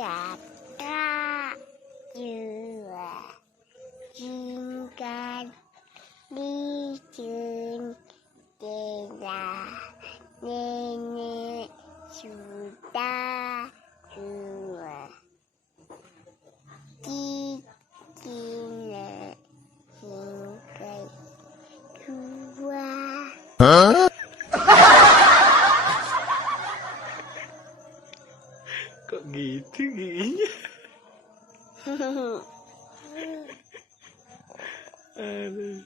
kakak dua tinggal di jendela, nenek sudah tua, giginya hingga dua. Kok gitu giginya? Aduh.